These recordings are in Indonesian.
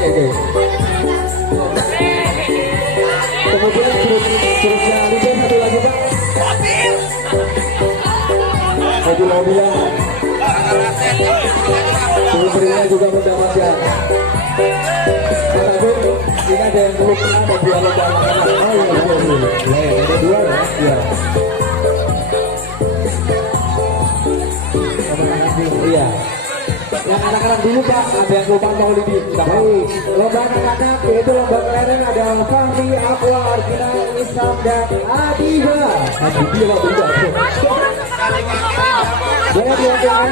Oke. Kemudian terusnya Liga satu lagi Pak. Mobil-mobilnya Mobilnya juga mendapatkan. Mas Agung, ini ada yang belum ada dua lomba anak-anak. Oh iya, ada dua ya? Iya. Iya. Yang anak-anak dulu Pak, ada yang lupa mau di baik. Lomba anak-anak yaitu lomba kelereng ada Fahri, Aqua, Arjuna, Isam dan Adiba. Adiba tidak. Boleh dilakukan,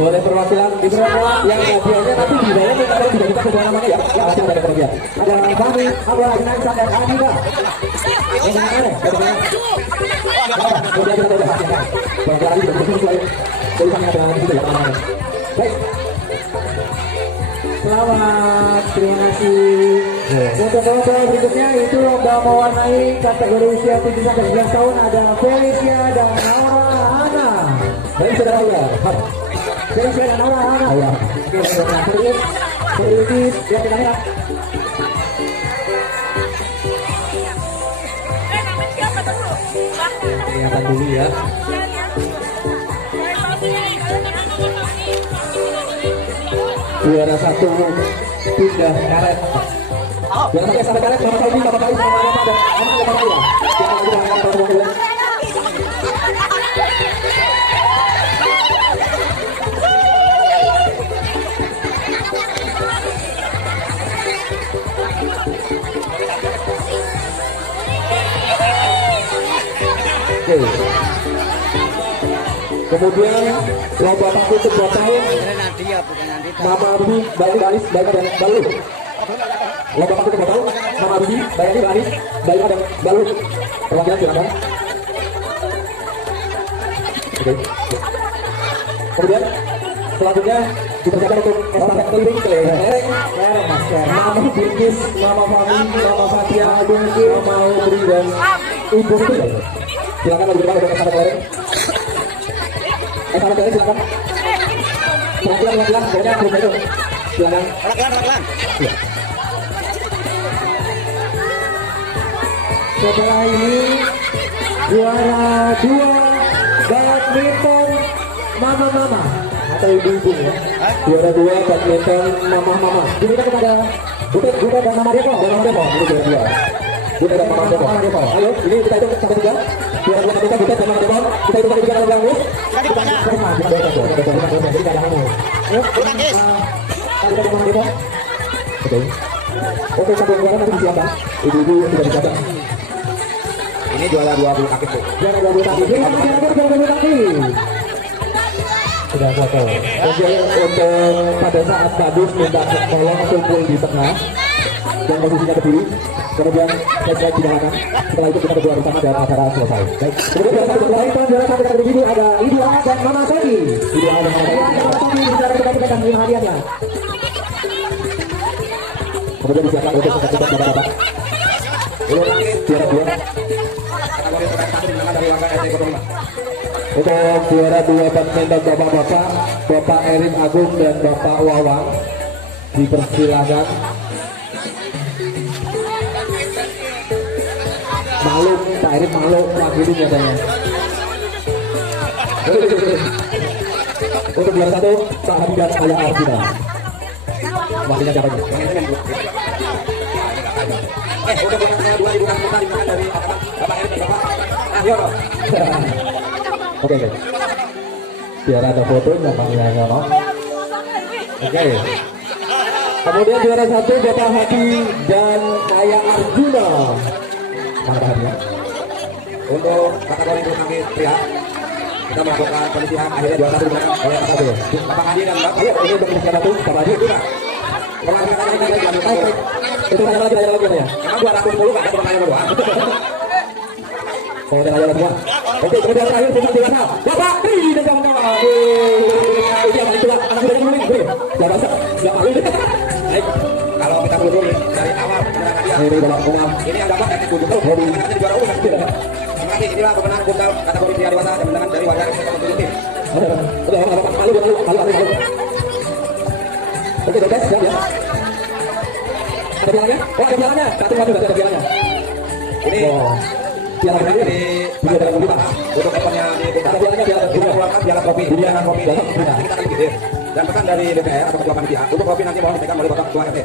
boleh perwakilan di bawah yang hadiahnya nanti di bawah kita juga kita sudah namanya ya. Ya ada perwakilan. Ada Fahri, Aqua, Arjuna, Isam dan Adiba. Yang mana? Sudah kita sudah pastikan. Perwakilan juga bersama tulisannya ada di situ ya. Baik. Selamat, terima kasih. Untuk lomba berikutnya itu lomba mewarnai kategori usia 7 sampai 11 tahun ada Felicia dan Naura Hana. Baik saudara ya. Felicia dan Naura Hana. Ya. Serius yang terakhir. Kelihatan dulu ya. Juara satu pindah karet. Jangan pakai sampai karet, sama kali sama kali sama apa dan apa ya. Kemudian lomba paku sebuah tahun Mama Bibi, Bayi Alis, Bayi dan Balu. Lomba paku sebuah tahun Mama Bibi, Bayi Alis, Bayi dan Balu. Perwakilan silakan. Oke. Kemudian selanjutnya dipersiapkan untuk estafet keliling kelereng Mas. Mama Bilkis, Mama Fami, Mama Fatia, Agung, Mama Ubri dan Ibu Putri. Silakan berikan untuk estafet kelereng. Estafet kelereng silakan. Perwakilan, pokoknya grup itu. Silakan. Perwakilan. Ya. Setelah ini juara 2 badminton mama atau ibu-ibu ya. Juara 2 badminton mama. Diberikan kepada Butet dan Mama Depo. Ini juara 2. Butet dan Mama Depo. Ayo, ini kita hitung sampai 3. Juara 2 badminton Butet dan Mama Depo. Kita hitung sampai 3 kalau bilang Oke, sampai juara nanti disiapkan. Ibu-ibu sudah disiapkan. Ini juara 2 bulu tangkis, Bu. Juara 2 bulu tangkis. Sudah foto. Kemudian untuk pada saat bagus minta tolong kumpul di tengah dan posisinya ke kiri. Kemudian saya di kanan. Setelah itu kita berdua bersama dan acara selesai. Baik. Kemudian juara satu kategori ini ada Ibu A dan Mama Segi. Ibu A dan Mama Segi bicara kita dan terima hadiahnya. Kemudian disiapkan untuk kita bapak-bapak. Bulu tangkis juara 2. Untuk juara 2 badminton bapak-bapak, Bapak Erin Agung dan Bapak Wawang dipersilakan. Malu, Pak Erin malu wakili katanya. Untuk juara 1 Pak Habib dan Ayah Arjuna. Wakilnya siapa ini? Untuk juara 2 dibuka sebentar dari Bapak Erin dan Bapak. Oke. Biar ada foto namanya ngono. Oke. Kemudian juara 1 Bapak Hadi dan Ayah Arjuna. Mana Hadi? Untuk kategori bulu tangkis pria kita melakukan penyisihan akhirnya juara 1 dengan oleh Bapak Hadi dan Bapak. Ayo ini untuk penyisihan 1 Bapak Hadi. Itu ada lagi ya. Emang 210 kan ada pertanyaan kedua. Kalau ada semua. Oke, kemudian terakhir kita dewasa. Bapak Tri dan kawan-kawan. Ini apa itu lah? Anak muda yang mulai. Enggak bahasa. Enggak malu. Baik. Kalau kita belum dari awal pemenangan dia. Ini dalam umum. Ini yang dapat dari kudu. Hobi. Nanti juara umum. Terima kasih. Inilah pemenang Futsal kategori pria dewasa dan menangan dari Wajar Sektor Tim. Udah, malu. Oke, guys, siap ya. Ada pialanya? Oh ada pialanya. Satu berarti ada pialanya. Ini piala ini di dalam kita untuk eventnya di ada pialanya piala keluarkan piala kopi. Piala kopi. Nanti kita akan kirim. Dan pesan dari DPR atau ketua panitia untuk kopi nanti mohon dipegang oleh Bapak Ketua RT.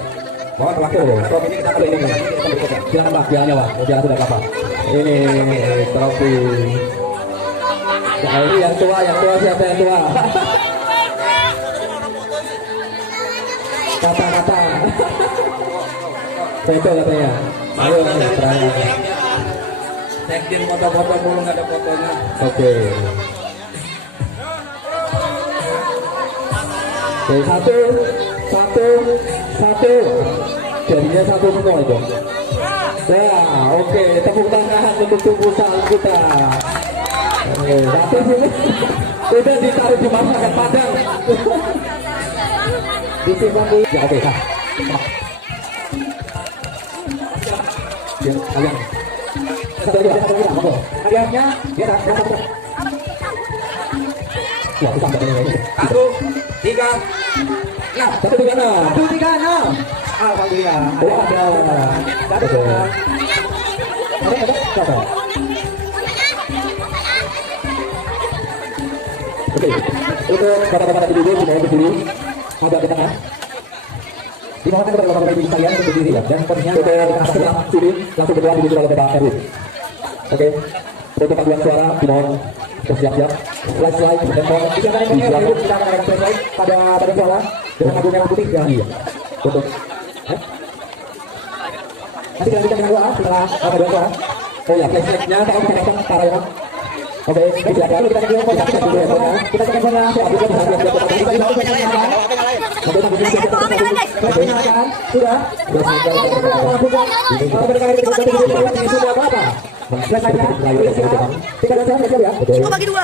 Mohon terwakil. Karena kopi ini kita akan kirim nanti di event berikutnya. Piala Pak, pialanya Pak. Piala sudah apa? Ini trofi. Nah, ini yang tua siapa yang tua? Kata-kata. Foto katanya. Ayo, terakhir. Sekjen foto-foto mulu nggak ada fotonya. Oke. Oke, satu. Jadinya satu semua itu. Ya, oke. Tepuk tangan untuk Tunggusan Putra. Satu sini udah ditaruh di masakan Padang. Disimpan di. Ya oke, kah. Kalian. Satu lagi, Kaliannya, dia tak. Ya, kita ambil ini. 1, 3, 6. 1, 3, 6. Alhamdulillah. Ada. Oke, untuk bapak-bapak di sini sudah berdiri agak ke tengah. Dimohonkan kepada bapak-bapak ibu sekalian untuk berdiri ya. Dan posisinya sebelah sini langsung berdoa dibutuhkan oleh Bapak Erwin. Oke, untuk paduan suara dimohon bersiap-siap. Slide handphone. Silakan kita akan slide pada suara dengan lagu merah putih ya. Iya. Untuk nanti kita dengan doa setelah paduan suara. Oh ya, flashlight-nya kalau bisa pasang para yang oke, silakan kita cek dulu ya. Kita cek handphone-nya. Sudah. Cukup bagi 2.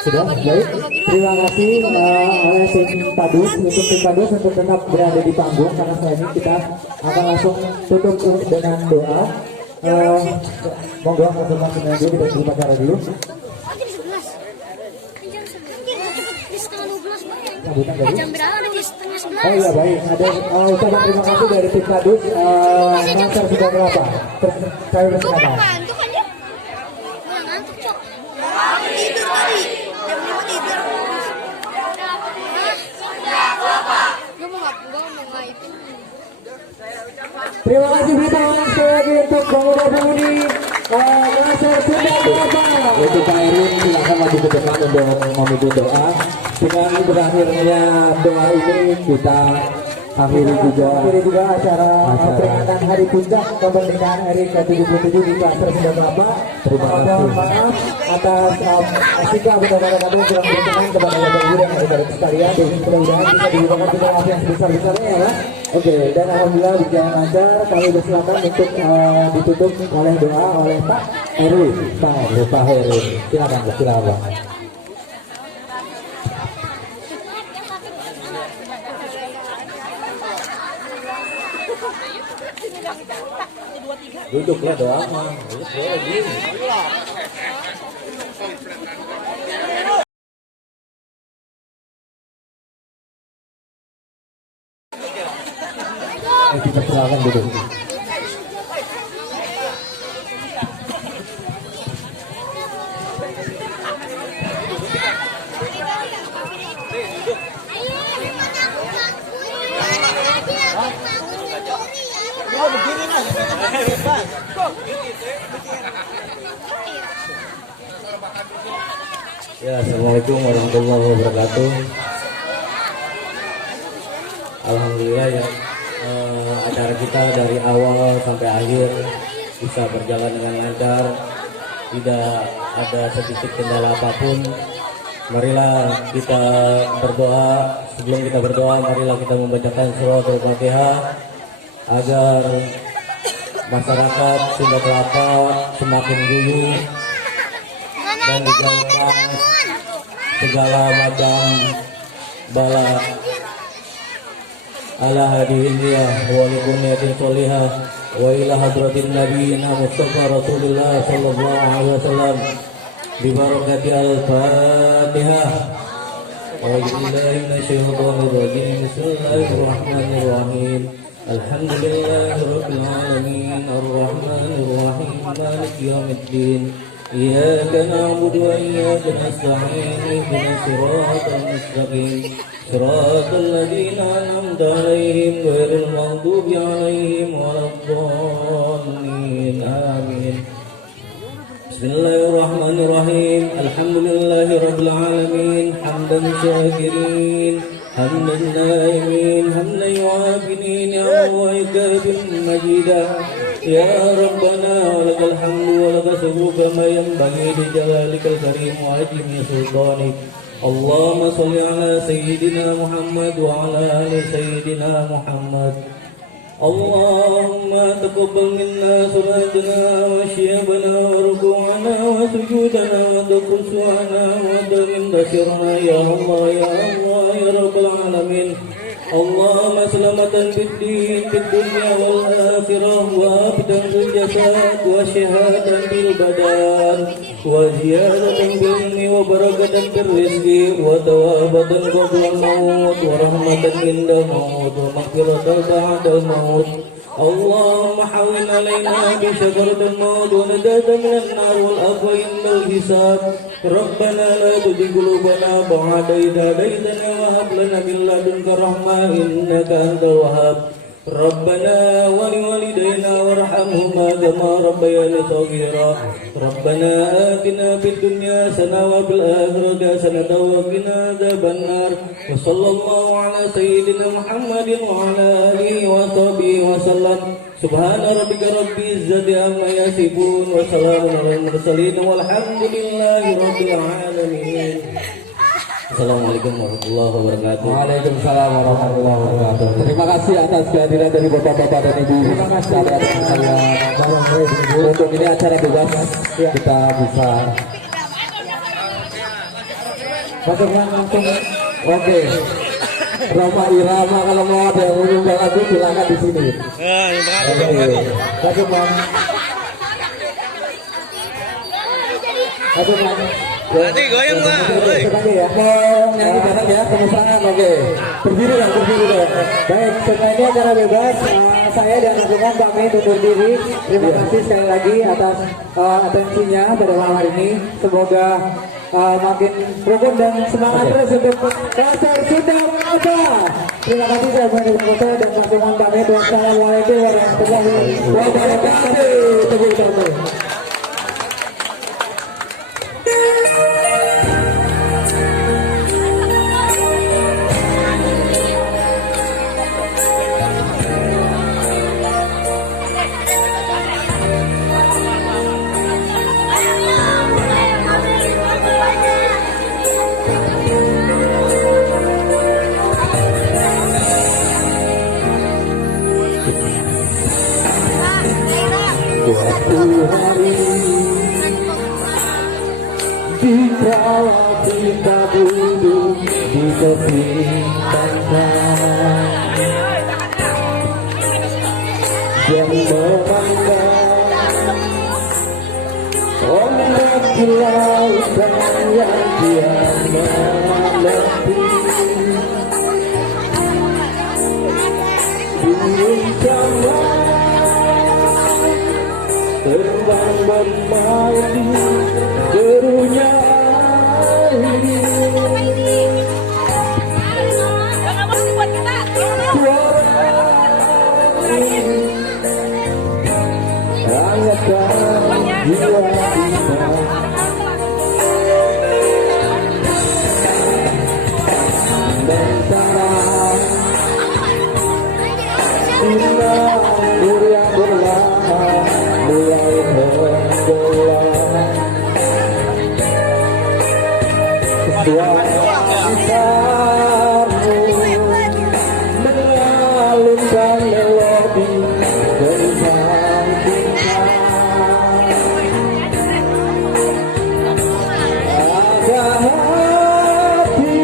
Sudah, baik. Terima kasih oleh tim Padus untuk tim Padus untuk tetap berada di panggung karena setelah ini kita akan langsung tutup dengan doa. Monggo konfirmasi dulu kita terima cara dulu. Jam berapa di setengah 11? Oh iya baik, ada ucapan terima kasih dari tim Padus. Konser sudah berapa? Saya bersemangat. Ngantuk kan dia? Nggak ngantuk, Cok. Tidur tadi. Jam 5 tidur. Gue mau itu. Terima kasih berita sekali lagi untuk pengemudi konser sudah berapa? Untuk Pak Erwin silakan maju ke depan untuk memimpin doa. Dengan berakhirnya doa ini kita akhiri juga acara peringatan hari puncak kemerdekaan RI ke-77 di Klaster Sunda Kelapa. Terima kasih. Mohon maaf atas sikap benar-benar kami kurang berkenan kepada Bapak Ibu dan adik-adik sekalian. Mudah-mudahan bisa diberikan kita maaf yang sebesar-besarnya ya. Oke, dan alhamdulillah berjalan lancar. Kami bersilakan untuk ditutup oleh doa oleh Pak Erwin. Pak Erwin. Silakan. Duduklah doa mah. Kita silakan duduk. Ya, assalamualaikum warahmatullahi wabarakatuh. Alhamdulillah ya, acara kita dari awal sampai akhir bisa berjalan dengan lancar, tidak ada sedikit kendala apapun. Marilah kita berdoa. Sebelum kita berdoa, marilah kita membacakan surah Al-Fatihah agar masyarakat Sunda Kelapa semakin guyup dan dijauhkan segala macam bala ala hadiyah wa likunyatin solihah wa ila hadratin nabiyina Mustafa Rasulullah sallallahu alaihi wasallam bi barakati al-Fatihah. A'udzubillahi minasyaitonir rajim. Bismillahirrahmanirrahim. Alhamdulillahirabbil alamin arrahmanir rahim maliki yaumiddin. إياك نعبد وإياك نستعين اهدنا الصراط المستقيم صراط الذين أنعمت عليهم غير المغضوب عليهم ولا الضالين آمين. بسم الله الرحمن الرحيم. الحمد لله رب العالمين حمدا شاكرين حمدا نائمين حمدا يوافي نعمه ويكافئ مجيدا. يا ربنا ولك الحمد ولك الشكر كما ينبغي لجلالك الكريم وعظيم سلطانك. اللهم صل على سيدنا محمد وعلى آل سيدنا محمد. اللهم تقبل منا صلاتنا وشيابنا وركوعنا وسجودنا وخشوعنا وضمن بشرنا يا الله يا الله يا رب العالمين. اللهم سلامة في الدين في الدنيا والآخرة وابدا في الجسد وشهادة بالبدن وزيادة بالعلم وبركة في الرزق وثوابة قبل الموت ورحمة عند الموت ومغفرة بعد الموت. اللهم حول علينا بشجرة الموت ونجاة من النار والعفو عند الحساب. ربنا لا تزغ قلوبنا بعد إذ هديتنا وهب لنا من لدنك رحمة إنك أنت الوهاب. ربنا ولوالدينا وارحمهما كما ربياني صغيرا. ربنا آتنا في الدنيا حسنة وفي الآخرة حسنة وقنا عذاب النار. وصلى الله على سيدنا محمد وعلى آله وصحبه وسلم. سبحان ربك رب العزة عما يصفون وسلام على المرسلين والحمد لله رب العالمين. Assalamualaikum warahmatullahi wabarakatuh. Waalaikumsalam warahmatullahi wabarakatuh. Terima kasih atas kehadiran dari bapak-bapak dan ibu. Terima kasih atas saya. Untuk ini acara bebas kita bisa Masukkan langsung. Oke. Roma Irama kalau mau ada yang menyumbang lagu silakan di sini. Oke. Masukkan. Masukkan. Nanti goyang lah. Sekali ya. Mau nyanyi bareng ya, tepuk tangan. Oke. Berdiri dong, berdiri dong. Baik, setelah ini acara bebas. Saya dan rekan kami undur diri. Terima kasih sekali lagi atas atensinya pada malam hari ini. Semoga makin rukun dan semangat terus untuk Pasar Sunda Mangasa. Terima kasih saya Bani Bangkota dan pasangan kami. Wassalamualaikum warahmatullahi wabarakatuh. Tepuk tangan. Suatu hari di kala kita duduk di tepi pantai dan memandang ombak di lautan yang kian menepi bincang terbang bermain di derunya air. Suara ini hangatkan jiwa kita. Bentang sinar yang berlahan mulai menggelam. Suaramu mengalunkan melodi tentang cinta. Ada hati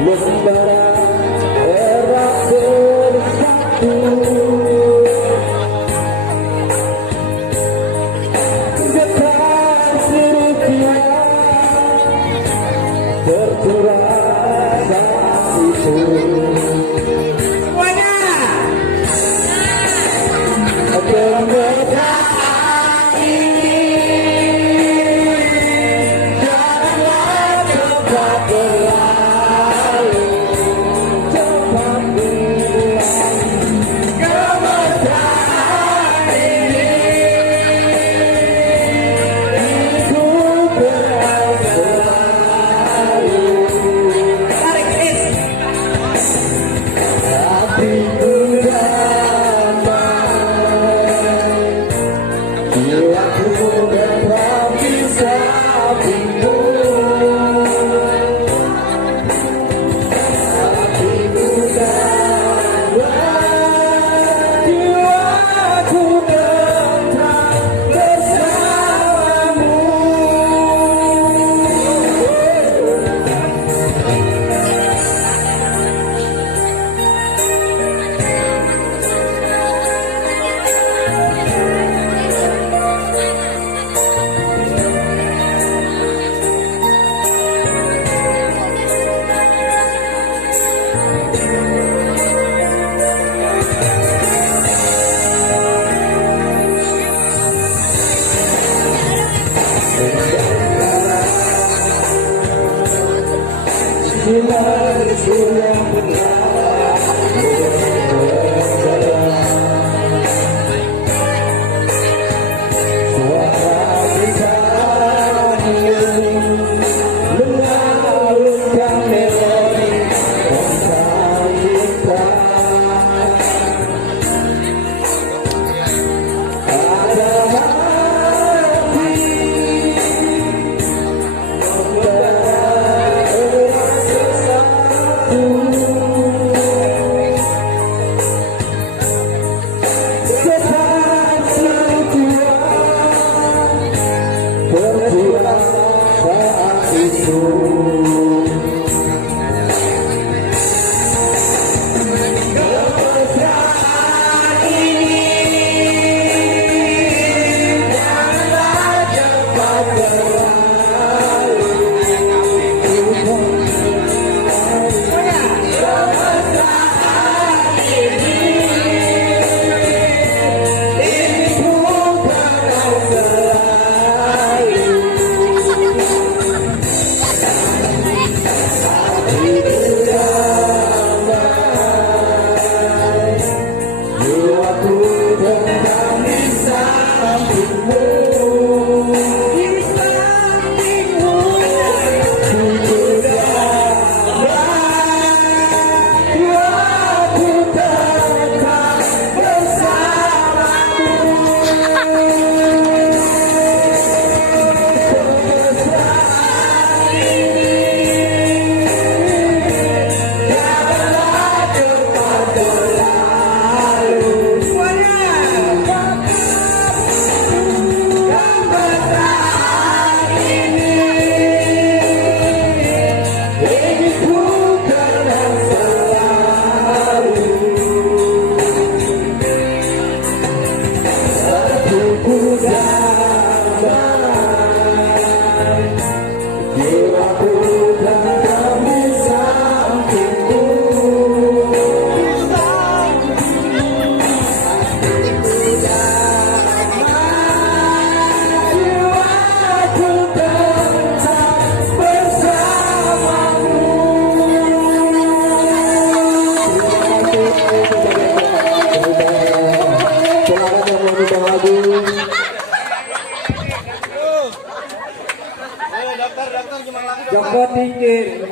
membara erat bersatu. Tercurah itu semuanya. Kemerdekaan ini janganlah cepat berlalu, cepat hilang. Kemerdekaan ini itu berasal. Sinar surya suara gitar mengalunkan melodi tentang cinta. Ada hati membara erat bersatu. Joko tingkir.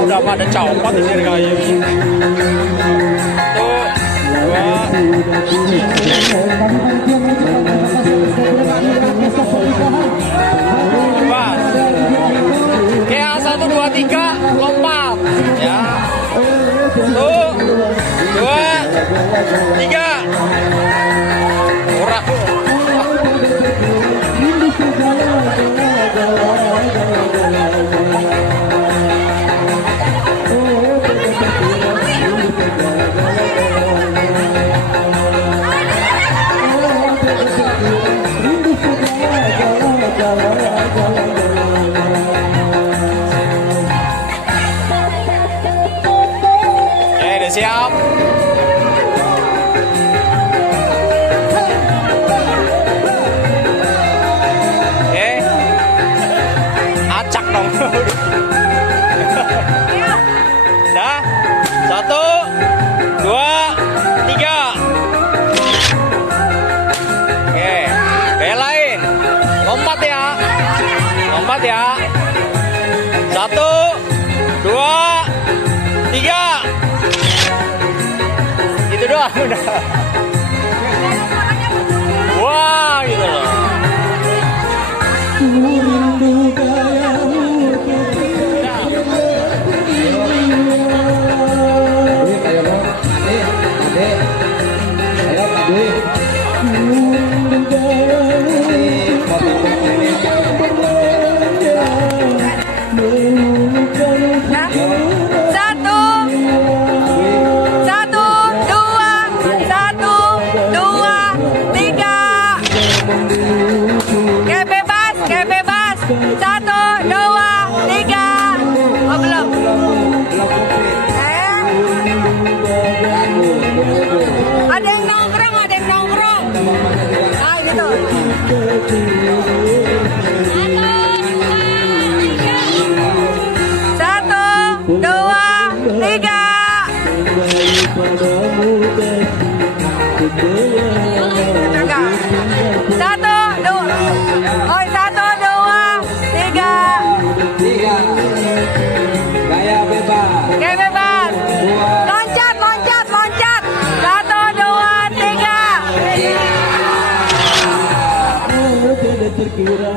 Udah pada copot di sini kayu. Tuh, dua. Kayak 1, 2, 3 lompat. Ya. Tuh, 2, 3. Murah. Udah siap. Acak dong. Dah. 1, 2, 3. Oke. Kayak lain. Lompat ya. Lompat ya. 1, 2, 3. Itu doang udah. Wah, gitu loh. Terkira